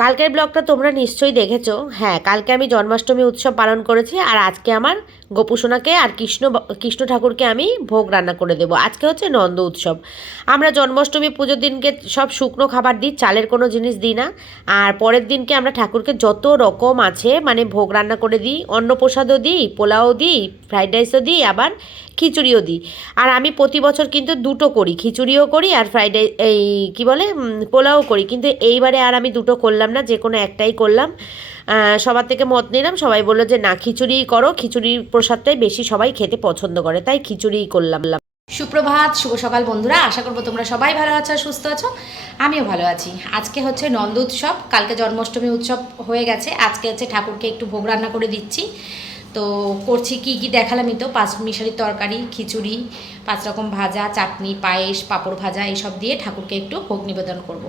কালকের ব্লগটা তোমরা নিশ্চয়ই দেখেছ। হ্যাঁ কালকে আমি জন্মাষ্টমী উৎসব পালন করেছি আর আজকে আমার গোপুসোনাকে আর কৃষ্ণ কৃষ্ণ ঠাকুরকে আমি ভোগ রান্না করে দেবো। আজকে হচ্ছে নন্দ উৎসব। আমরা জন্মাষ্টমী পুজোর দিনকে সব শুকনো খাবার দিই, চালের কোনো জিনিস দিই না। আর পরের দিনকে আমরা ঠাকুরকে যত রকম আছে মানে ভোগ রান্না করে দিই, অন্নপ্রসাদও দিই, পোলাও দিই, ফ্রাইড রাইসও দিই, আবার খিচুড়িও দিই। আর আমি প্রতি বছর কিন্তু দুটো করি, খিচুড়িও করি আর ফ্রাইড রাইস এই কী বলে? পোলাও করি। কিন্তু এইবারে আর আমি দুটো করলাম না যে কোনো একটাই করলাম। সবার থেকে মত নিলাম, সবাই বলল যে, না খিচুড়িই করো, খিচুড়ির প্রসাদটাই বেশি সবাই খেতে পছন্দ করে, তাই খিচুড়িই করলাম। সুপ্রভাত, শুভ সকাল বন্ধুরা, আশা করব তোমরা সবাই ভালো আছো, সুস্থ আছো, আমিও ভালো আছি। আজকে হচ্ছে নন্দ উৎসব, কালকে জন্মাষ্টমী উৎসব হয়ে গেছে, আজকে হচ্ছে ঠাকুরকে একটু ভোগ রান্না করে দিচ্ছি। তো করছি কি কি দেখালামই তো, পাঁচ মিশালির তরকারি, খিচুড়ি, পাঁচ রকম ভাজা, চাটনি, পায়েস, পাঁপড় ভাজা, এইসব দিয়ে ঠাকুরকে একটু ভোগ নিবেদন করব।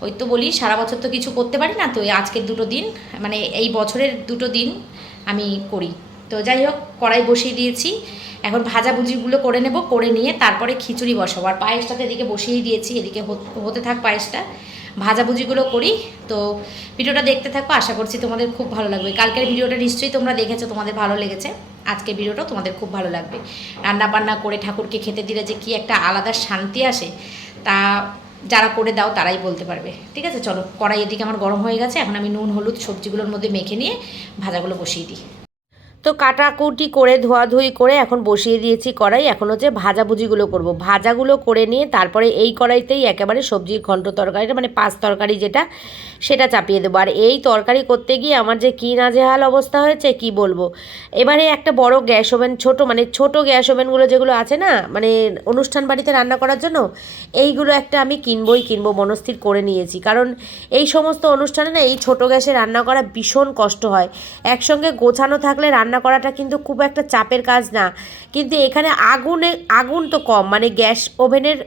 ওই তো বলি, সারা বছর তো কিছু করতে পারি না, তো আজকের দুটো দিন মানে এই বছরের দুটো দিন আমি করি। তো যাই হোক, কড়াই বসিয়ে দিয়েছি। এখন ভাজাভুজিগুলো করে নেব, করে নিয়ে তারপরে খিচুড়ি বসাবো। আর পায়েসটাতে এদিকে বসিয়েই দিয়েছি, এদিকে হত- হতে থাক পায়েসটা। ভাজাভুজিগুলো করি। তো ভিডিওটা দেখতে থাকো, আশা করছি তোমাদের খুব ভালো লাগবে। কালকের ভিডিওটা নিশ্চয়ই তোমরা দেখেছ, তোমাদের ভালো লেগেছে। আজকের ভিডিওটাও তোমাদের খুব ভালো লাগবে। রান্না বান্না করে ঠাকুরকে খেতে দিলে যে কি একটা আলাদা শান্তি আসে, তা যারা করে দাও তারাই বলতে পারবে। ঠিক আছে? চলো, কড়াই এদিকে আমার গরম হয়ে গেছে। এখন আমি নুন, হলুদ সবজিগুলোর মধ্যে মেখে নিয়ে ভাজাগুলো বসিয়ে দিই। তো কাটাকুটি করে, ধোয়াধুয়ি করে এখন বসিয়ে দিয়েছি কড়াই। এখন হচ্ছে ভাজাভুজিগুলো করব। ভাজাগুলো করে নিয়ে তারপরে এই কড়াইতেই একেবারে সবজির ঘন্ট তরকারিটা মানে পাঁচ তরকারি যেটা, সেটা চাপিয়ে দেবো। আর এই তরকারি করতে গিয়ে আমার যে কী নাজেহাল অবস্থা হয়েছে, কি বলব? এবারে একটা বড় গ্যাস ওভেন, ছোট মানে ছোট গ্যাস ওভেনগুলো যেগুলো আছে না মানে অনুষ্ঠান বাড়িতে রান্না করার জন্য, এইগুলো একটা আমি কিনবই কিনবো, মনস্থির করে নিয়েছি। কারণ এই সমস্ত অনুষ্ঠানে না এই ছোট গ্যাসে রান্না করা ভীষণ কষ্ট হয়। একসঙ্গে গোছানো থাকলে রান্না করাটা কিন্তু খুব একটা চাপের কাজ না। কিন্তু এখানে আগুনে, আগুন তো কম মানে গ্যাস ওভেনের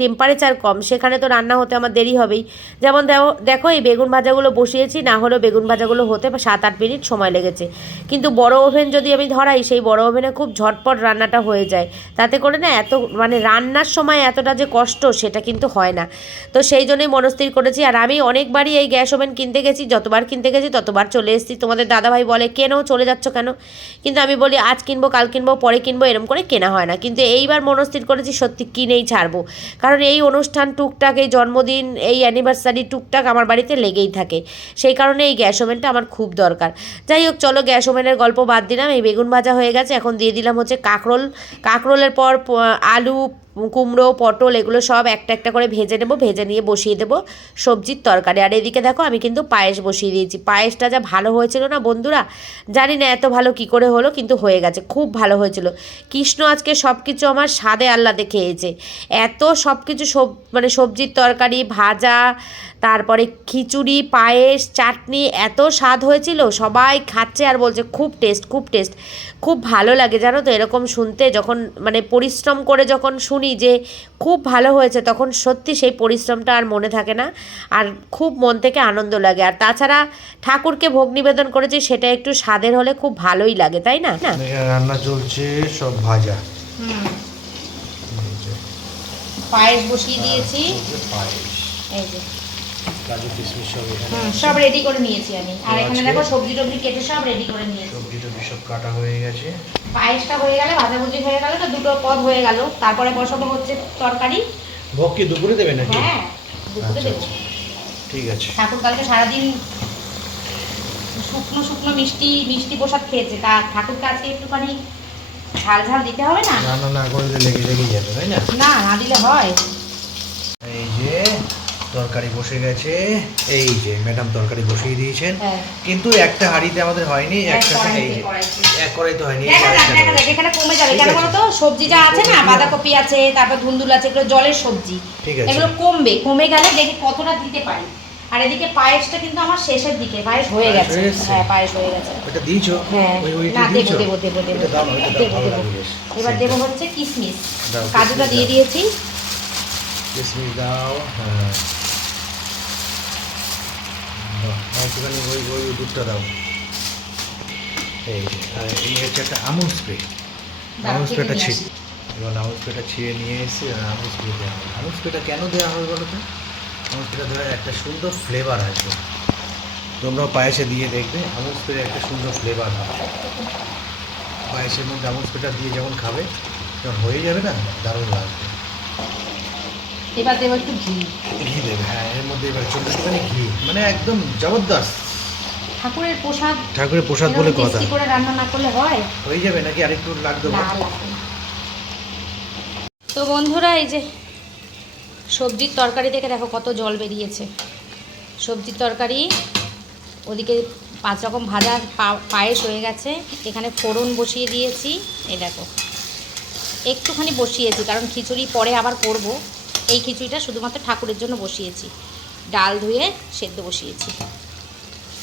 টেম্পারেচার কম, সেখানে তো রান্না হতে আমার দেরি হবেই। যেমন দেখো এই বেগুন ভাজাগুলো বসিয়েছি, না হলেও বেগুন ভাজাগুলো হতে সাত আট মিনিট সময় লেগেছে। কিন্তু বড় ওভেন যদি আমি ধরাই, সেই বড় ওভেনে খুব ঝটপট রান্নাটা হয়ে যায়। তাতে করে না এত মানে রান্নার সময় এতটা যে কষ্ট, সেটা কিন্তু হয় না। তো সেই জন্যই মনস্থির করেছি। আর আমি অনেকবারই এই গ্যাস ওভেন কিনতে গেছি, যতবার কিনতে গেছি, ততবার চলে এসেছি। তোমাদের দাদাভাই বলে, কেন চলে যাচ্ছ কেন? কিন্তু আমি বলি, আজ কিনবো, কাল কিনবো, পরে কিনবো, এরম করে কেনা হয় না। কিন্তু এইবার মনস্থির করেছি, সত্যি কিনেই ছাড়বো। কারণ এই অনুষ্ঠান টুকটাক, এই জন্মদিন, এই অ্যানিভার্সারি টুকটাক আমার বাড়িতে লেগেই থাকে। সেই কারণে এই গ্যাস ওভেনটা আমার খুব দরকার। যাই হোক, চলো গ্যাস ওভেনের গল্প বাদ দিলাম। এই বেগুন ভাজা হয়ে গেছে। এখন দিয়ে দিলাম হচ্ছে কাঁকরোল। কাঁকরোলের পর আলু কুমড়ো, পটল এগুলো সব একটা একটা করে ভেজে নেব, ভেজে নিয়ে বসিয়ে দেবো সবজির তরকারি। আর এদিকে দেখো আমি কিন্তু পায়েস বসিয়ে দিয়েছি। পায়েসটা যা ভালো হয়েছিল না বন্ধুরা? জানি না এত ভালো কি করে হলো, কিন্তু হয়ে গেছে। খুব ভালো হয়েছিল। কৃষ্ণ আজকে সব কিছু আমার স্বাদে আহ্লাদে খেয়েছে। এত সব কিছু সব মানে সবজির তরকারি, ভাজা, তারপরে খিচুড়ি, পায়েস, চাটনি, এত স্বাদ হয়েছিল। সবাই খাচ্ছে আর বলছে, খুব টেস্ট খুব টেস্ট খুব ভালো লাগে। জানো তো এরকম শুনতে যখন মানে পরিশ্রম করে যখন শুনি যে খুব ভালো হয়েছে তখন সত্যি সেই পরিশ্রমটা আর মনে থাকে না আর খুব মন থেকে আনন্দ লাগে। আর তাছাড়া ঠাকুরকে ভোগ নিবেদন করেছি সেটা একটু স্বাদের হলে খুব ভালোই লাগে তাই না? রান্না চলছে সব ভাজা। পায়েস বসিয়ে দিয়েছি। পায়েস। এই যে। কাজু কিশমিশ সব সব রেডি করে নিয়েছি আমি। আর এখানে দেখো সবজি টবজি কেটে সব রেডি করে নিয়েছি। সবজি টবজি সব কাটা হয়ে গেছে। পায়েসটা হয়ে গেলে ভাজাভুজি হয়ে গেল তো দুটো পদ হয়ে গেল। তারপরে বসাবো হচ্ছে তরকারি। ভোগ কি দুপুরে দেবে নাকি? হ্যাঁ দুপুরে আচ্ছা, দেবো। আচ্ছা। ঠিক আছে। ঠাকুর কালকে সারাদিন শুকনো শুকনো মিষ্টি মিষ্টি প্রসাদ খেয়েছে। তা ঠাকুরকে আজকে একটুখানি ঝাল ঝাল দিতে হবে না? রান্না না করলে লেগে লেগে যাবে তাই না? না না দিলে হয়। এই যে তরকারি বসে গেছে। এই যে ম্যাডাম তরকারি বসিয়ে দিয়েছেন। হ্যাঁ। কিন্তু একটা হাঁড়িতে আমাদের হয়নি একটা। এক কড়াই তো হয়নি। এখানে কমে যাবে। কেন আছে। বলো তো সবজি যা আছে না বাঁধাকপি আছে তারপর ধুন্দুল আছে এগুলো জলের সবজি। ঠিক আছে। এগুলো কমবে কমে গেলে দেখি কতটা দিতে পারি। আর এদিকে পায়েসটা কিন্তু আমার শেষের দিকে পায়েস হয়ে গেছে। হ্যাঁ পায়েস হয়ে গেছে। ওটা দিয়েছ? হ্যাঁ। না দেবো দেবো দেবো দেবো। দেবো দেবো। এবার। দেবো হচ্ছে কিশমিশ কাজুটা দিয়ে দিয়েছি। কিশমিশ দাও হ্যাঁ দাও, দাও একটুখানি ওই ওই দুধটা দাও। এই আর এই হচ্ছে একটা আমুল স্প্রে। আমুল স্প্রেটা ছিঁড়ে এবার আমুল স্প্রেটা ছিঁড়ে নিয়ে এসে আর আমুল স্প্রে দেওয়া হবে। আমুল স্প্রেটা কেন দেওয়া হবে বলো তো? আমুল স্প্রেটা দেওয়ার একটা সুন্দর ফ্লেভার আসবে। তোমরাও পায়েসে দিয়ে দেখবে আমুল স্প্রে একটা সুন্দর ফ্লেভার হয় পায়েসের মধ্যে আমুল স্প্রেটা দিয়ে যখন খাবে যখন হয়ে যাবে না দারুণ লাগবে। এবার দেবো একটু ঘি। ঘি দেবে হ্যাঁ এর মধ্যে এবার ছোটো একটুখানি ঘি। মানে একদম জবরদস্ত। ঠাকুরের প্রসাদ। ঠাকুরের প্রসাদ বলে কথা। করে রান্না না করলে হয়? হয়ে যাবে নাকি আরেকটু লাগবে। তো বন্ধুরা এই যে সবজির তরকারি থেকে দেখো কত জল বেরিয়েছে। সবজির তরকারি ওদিকে পাঁচ রকম ভাজা পায়েস হয়ে গেছে। এখানে ফোড়ন বসিয়ে দিয়েছি। এই দেখো একটুখানি বসিয়েছি কারণ খিচুড়ি পরে আবার করব। এই খিচুড়িটা শুধুমাত্র ঠাকুরের জন্য বসিয়েছি। ডাল ধুয়ে সেদ্ধ বসিয়েছি।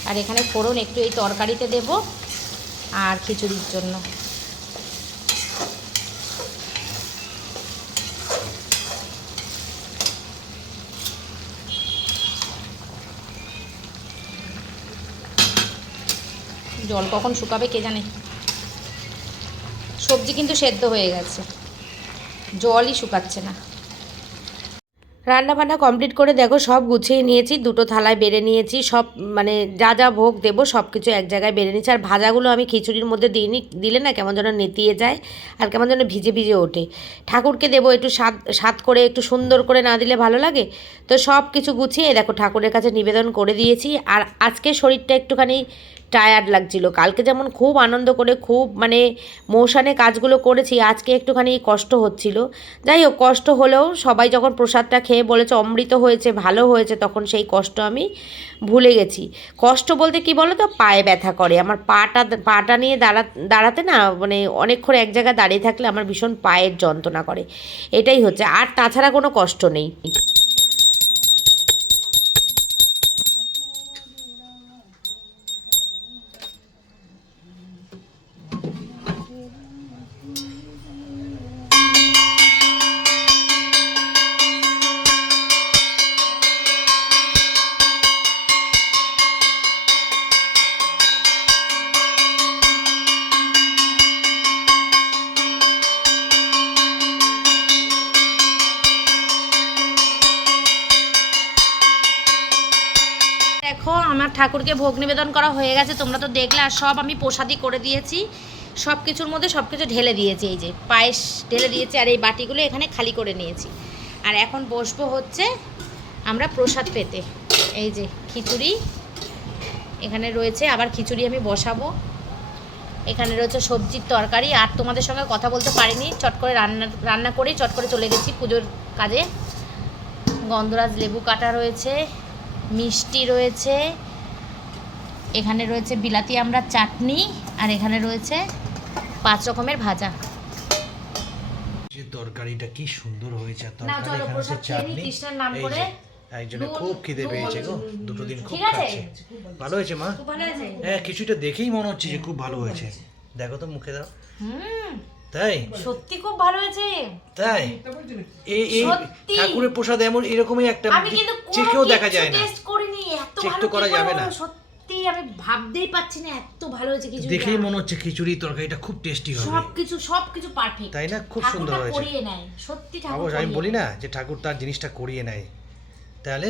আর এখানে ফোড়ন একটু এই তরকারিতে দেব আর খিচুড়ির জন্য। জল কখন শুকাবে কে জানে? সবজি কিন্তু সেদ্ধ হয়ে গেছে। জলই শুকাচ্ছে না। রান্না বান্না কমপ্লিট করে দেখো, সব গুছিয়ে নিয়েছি, দুটো থালায় বেড়ে নিয়েছি, সব মানে যা যা ভোগ দেবো সব কিছু এক জায়গায় বেড়ে নিয়েছি। আর ভাজাগুলো আমি খিচুড়ির মধ্যে দিইনি, দিলে না কেমন যেন নেতিয়ে যায় আর কেমন যেন ভিজে ভিজে ওঠে। ঠাকুরকে দেবো একটু স্বাদ স্বাদ করে, একটু সুন্দর করে না দিলে ভালো লাগে। তো সব কিছু গুছিয়ে, দেখো ঠাকুরের কাছে নিবেদন করে দিয়েছি। আর আজকে শরীরটা একটুখানি টায়ার্ড লাগছিল। কালকে যেমন খুব আনন্দ করে, খুব মানে মৌসানে কাজগুলো করেছি, আজকে একটুখানি কষ্ট হচ্ছিল। যাই হোক, কষ্ট হলেও সবাই যখন প্রসাদটা খেয়ে বলেছে, অমৃত হয়েছে, ভালো হয়েছে, তখন সেই কষ্ট আমি ভুলে গেছি। কষ্ট বলতে কি বলো তো পায়ে ব্যথা করে। আমার পাটা পাটা নিয়ে দাঁড়া, দাঁড়াতে না মানে অনেকক্ষণ এক জায়গায় দাঁড়িয়ে থাকলে আমার ভীষণ পায়ের যন্ত্রণা করে। এটাই হচ্ছে। আর তাছাড়া কোনো কষ্ট নেই। ঠাকুরকে ভোগ নিবেদন করা হয়ে গেছে, তোমরা তো দেখলে, আর সব আমি প্রসাদই করে দিয়েছি। সব কিছুর মধ্যে সব কিছু ঢেলে দিয়েছি, এই যে পায়েস ঢেলে দিয়েছি, আর এই বাটিগুলো এখানে খালি করে নিয়েছি। আর এখন বসবো হচ্ছে আমরা প্রসাদ পেতে। এই যে খিচুড়ি, এখানে রয়েছে, আবার খিচুড়ি আমি বসাবো। এখানে রয়েছে সবজির তরকারি, আর তোমাদের সঙ্গে কথা বলতে পারিনি, চট করে রান্না রান্না করেই চট করে চলে গেছি পুজোর কাজে। গন্ধরাজ লেবু কাটা রয়েছে, মিষ্টি রয়েছে এখানে রয়েছে বিলাতি আমরা চাটনি আর এখানে রয়েছে পাঁচ রকমের ভাজা। যে তরকারিটা কি সুন্দর হয়েছে তরকারি এখানে চাটনি। নাম করে। যে, খুব খিদে পেয়েছে গো দুটো দিন খুব খাচ্ছে। ভালো হয়েছে মা? খুব ভালো আছে হ্যাঁ কিছুটা দেখেই মনে হচ্ছে যে খুব ভালো হয়েছে। দেখো তো মুখে দাও। হুম। তাই? সত্যি খুব ভালো হয়েছে। তাই? এই এই ঠাকুরের প্রসাদ এমন এরকমই একটা আমি কিন্তু চেকেও দেখা যায় না। টেস্ট করিনি এত ভালো তো করা যাবে না। সত্যি আমি ভাবতেই পাচ্ছি না এত ভালো হয়েছে কিছু দেখেই মনে হচ্ছে খিচুড়ি তরকারিটা খুব টেস্টি হবে। সব কিছু সব কিছু পারফেক্ট তাই না? খুব সুন্দর হয়েছে। করিয়ে নেয়। সত্যি ঠাকুর আমি বলি না যে ঠাকুর তার জিনিসটা করিয়ে নেয়। তাহলে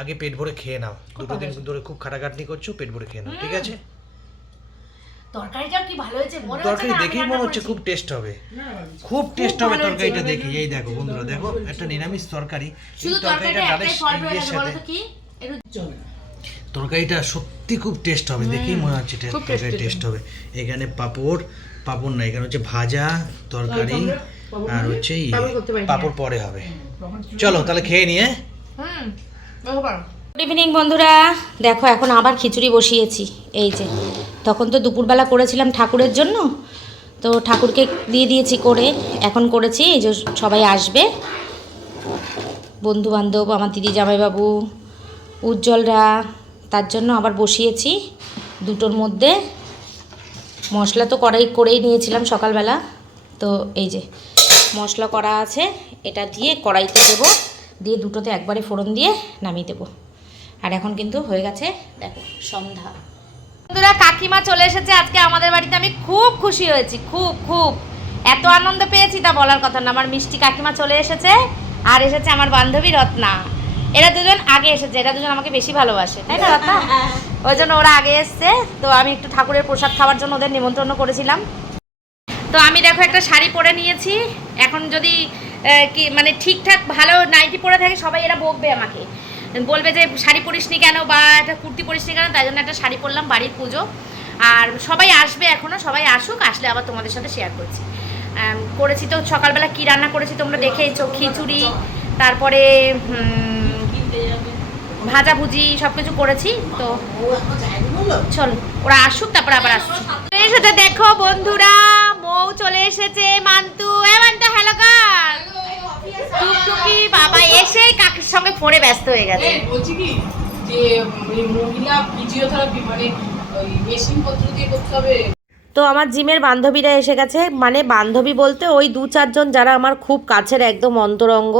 আগে পেট ভরে খেয়ে নাও। দুটো দিন ধরে খুব খাটাখাটনি করছ পেট ভরে খেয়ে নাও ঠিক আছে? তরকারিটাও কি ভালো হয়েছে? মনে হচ্ছে তরকারি দেখেই মনে হচ্ছে খুব টেস্ট হবে। খুব টেস্ট হবে তরকারিটা দেখে। এই দেখো বন্ধুরা দেখো একটা নিরামিষ তরকারি। শুধু তরকারিটা ডালের সাথে। কি? একটু তরকারিটা সত্যি খুব টেস্ট হবে দেখেই মনে হচ্ছে টেস্ট তরকারি টেস্ট হবে। এখানে পাপড় পাপড় না এখানে হচ্ছে ভাজা তরকারি আর হচ্ছে ইয়ে, পাঁপড়। পাঁপড় পরে হবে। চলো তাহলে খেয়ে নিয়ে। গুড ইভিনিং বন্ধুরা। দেখো এখন আবার খিচুড়ি বসিয়েছি। এই যে তখন তো দুপুরবেলা করেছিলাম ঠাকুরের জন্য। তো ঠাকুরকে দিয়ে দিয়েছি করে। এখন করেছি এই যে সবাই আসবে। বন্ধু বান্ধব আমার দিদি জামাইবাবু উজ্জ্বলরা তার জন্য আবার বসিয়েছি দুটোর মধ্যে। মশলা তো কড়াই করেই নিয়েছিলাম সকালবেলা। তো এই যে মশলা করা আছে, এটা দিয়ে কড়াইতে দেবো। দিয়ে দুটোতে একবারে ফোড়ন দিয়ে নামিয়ে দেবো। আর এখন কিন্তু হয়ে গেছে, দেখো, সন্ধ্যা। বন্ধুরা, কাকিমা চলে এসেছে আজকে আমাদের বাড়িতে। আমি খুব খুশি হয়েছি, খুব খুব। এত আনন্দ পেয়েছি তা বলার কথা না। আমার মিষ্টি কাকিমা চলে এসেছে, আর এসেছে আমার বান্ধবী রত্না। এরা দুজন আগে এসেছে, এরা দুজন আমাকে বেশি ভালোবাসে, তাই না দাদা? ওই জন্য ওরা আগে এসছে, তো আমি একটু ঠাকুরের প্রসাদ খাওয়ার জন্য ওদের নিমন্ত্রণ করেছিলাম। তো আমি দেখো একটা শাড়ি পরে নিয়েছি, এখন যদি কি মানে ঠিকঠাক ভালো নাইটি পরে থাকে, সবাই এরা বকবে আমাকে। বলবে যে, শাড়ি পরিসনি কেন বা একটা কুর্তি পরিসনি কেন, তাই জন্য একটা শাড়ি পরলাম বাড়ির পুজো। আর সবাই আসবে এখনও সবাই আসুক, আসলে আবার তোমাদের সাথে শেয়ার করছি। করেছি তো সকালবেলা কি রান্না করেছি তোমরা দেখেইছো খিচুড়ি, তারপরে হুম, ভাজা ভুজি সব কিছু করেছি তো চল ওরা আসুক তারপর আবার এসেছে দেখো বন্ধুরা মৌ চলে এসেছে মান্তু। এ মান্তু হ্যালো কার? টুকটুকি বাবা এসে কাকির সঙ্গে ফোনে ব্যস্ত হয়ে গেছে। বলছি কি যে মহিলা ফিজিওথেরাপি মানে মেশিন পত্র দিয়ে করতে হবে। তো আমার জিমের বান্ধবীরা এসে গেছে। মানে বান্ধবী বলতে ওই দু চারজন যারা আমার খুব কাছের একদম অন্তরঙ্গ।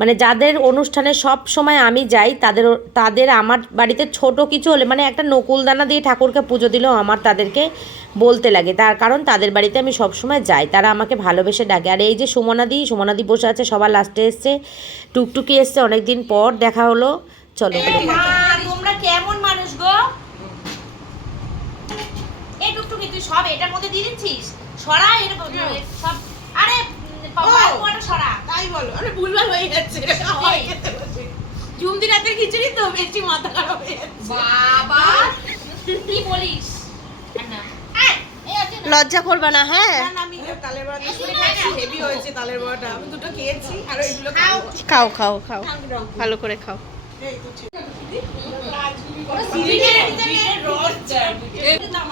মানে যাদের অনুষ্ঠানে সব সময় আমি যাই, তাদের তাদের আমার বাড়িতে ছোট কিছু হলে মানে একটা নকুলদানা দিয়ে ঠাকুরকে পুজো দিলেও আমার তাদেরকে বলতে লাগে। তার কারণ তাদের বাড়িতে আমি সব সময় যাই, তারা আমাকে ভালোবেসে ডাকে। আর এই যে সুমনাদি সুমনাদি বসে আছে, সবার লাস্টে এসছে। টুকটুকি এসছে, অনেকদিন পর দেখা হলো। চলো তোমরা কেমন মানুষ গো এই টুকটুকি তুই সব এটার মধ্যে দিয়ে দিচ্ছিস? সরা এর সব আরে পাপাটা সরা তাই বলো। আরে ভুলভাল হয়ে যাচ্ছে। জুমদি রাতের খিচুড়ি তো বেশি মাথা খারাপ হয়ে যাচ্ছে বাবা! কি বলিস? না। লজ্জা করবে না হ্যাঁ? না, না, আমি তালের বড়াটা হেভি হয়েছে তালের বড়াটা। আমি দুটো খেয়েছি আর খাও। খাও খাও খাও। ভালো করে খাও। দাম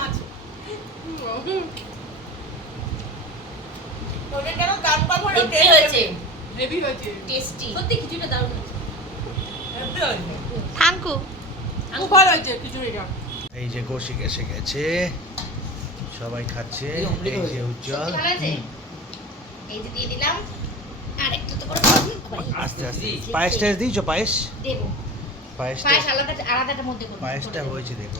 এই যে কৌশিক এসে গেছে। সবাই খাচ্ছে। এই যে উজ্জ্বল। এই যে দিয়ে দিলাম। আর একটু তো করে আস্তে আস্তে। পায়েস টায়েস দিয়েছ? পায়েস? দেবো। পায়েস আলাদা আলাদাটার মধ্যে পায়েসটা হয়েছে দেখো।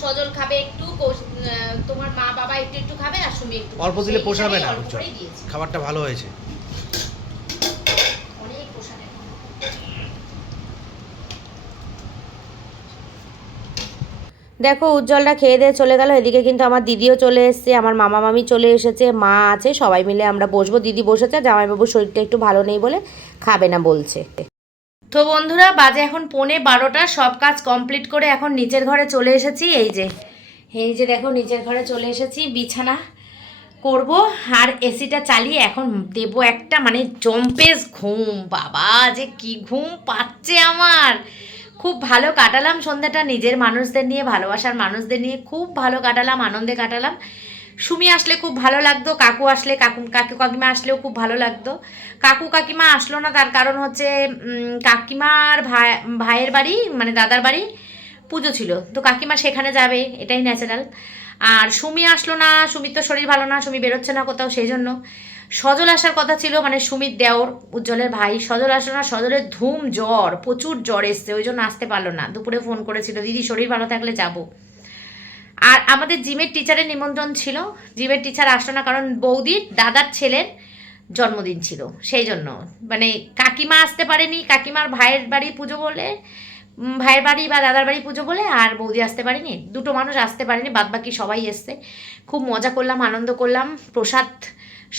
সজল খাবে একটু তোমার মা বাবা একটু একটু খাবে আর সুমি একটু অল্প দিলে পোষাবে না। খাবারটা ভালো হয়েছে। অনেক পোষাবে দেখো উজ্জ্বলটা খেয়ে দিয়ে চলে গেল। এদিকে কিন্তু আমার দিদিও চলে এসেছে আমার মামা মামি চলে এসেছে মা আছে সবাই মিলে আমরা বসবো। দিদি বসেছে জামাইবাবুর শরীরটা একটু ভালো নেই বলে খাবে না বলছে। তো বন্ধুরা, বাজে এখন পৌনে বারোটা, সব কাজ কমপ্লিট করে এখন নিচের ঘরে চলে এসেছি। এই যে এই যে দেখো নিচের ঘরে চলে এসেছি, বিছানা করব, আর এসিটা চালিয়ে এখন দেবো একটা মানে জম্পেস ঘুম। বাবা, যে কি ঘুম পাচ্ছে আমার! খুব ভালো কাটালাম সন্ধ্যাটা, নিজের মানুষদের নিয়ে, ভালোবাসার মানুষদের নিয়ে, খুব ভালো কাটালাম, আনন্দে কাটালাম। সুমি আসলে খুব ভালো লাগতো, কাকু আসলে, কাকু কাকু কাকিমা আসলেও খুব ভালো লাগতো। কাকু কাকিমা আসলো না, তার কারণ হচ্ছে কাকিমার ভাই, ভাইয়ের বাড়ি মানে দাদার বাড়ি পুজো ছিল। তো কাকিমা সেখানে যাবে, এটাই ন্যাচারাল আর সুমি আসলো না, সুমির তো শরীর ভালো না, সুমি বেরোচ্ছে না কোথাও, সেই জন্য। সজল আসার কথা ছিল মানে সুমিত দেওর, উজ্জ্বলের ভাই। সজল আসলো না, সজলের ধুম জ্বর, প্রচুর জ্বর এসছে, ওই জন্য আসতে পারল না। দুপুরে ফোন করেছিল, দিদি, শরীর ভালো থাকলে যাব। আর আমাদের জিমের টিচারের নিমন্ত্রণ ছিল। জিমের টিচার আসলো না কারণ বৌদির দাদার ছেলের জন্মদিন ছিল। সেই জন্য। মানে কাকিমা আসতে পারেনি, কাকিমার ভাইয়ের বাড়ি পুজো বলে ভাইয়ের বাড়ি বা দাদার বাড়ি পুজো বলে আর বৌদি আসতে পারেনি। দুটো মানুষ আসতে পারেনি বাদ বাকি সবাই এসছে। খুব মজা করলাম, আনন্দ করলাম, প্রসাদ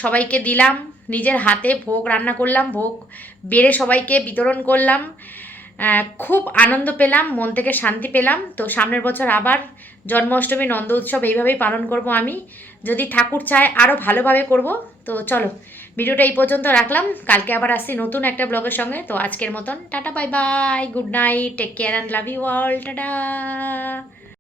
সবাইকে দিলাম, নিজের হাতে ভোগ রান্না করলাম, ভোগ বেড়ে সবাইকে বিতরণ করলাম। খুব আনন্দ পেলাম, মন থেকে শান্তি পেলাম। তো সামনের বছর আবার জন্মাষ্টমী, নন্দ উৎসব এইভাবেই পালন করব আমি। যদি ঠাকুর চায় আরও ভালোভাবে করব। তো চলো, ভিডিওটা এই পর্যন্ত রাখলাম। কালকে আবার আসছি নতুন একটা ব্লগের সঙ্গে। তো আজকের মতন, tata bye bye good night take care and love you all tata.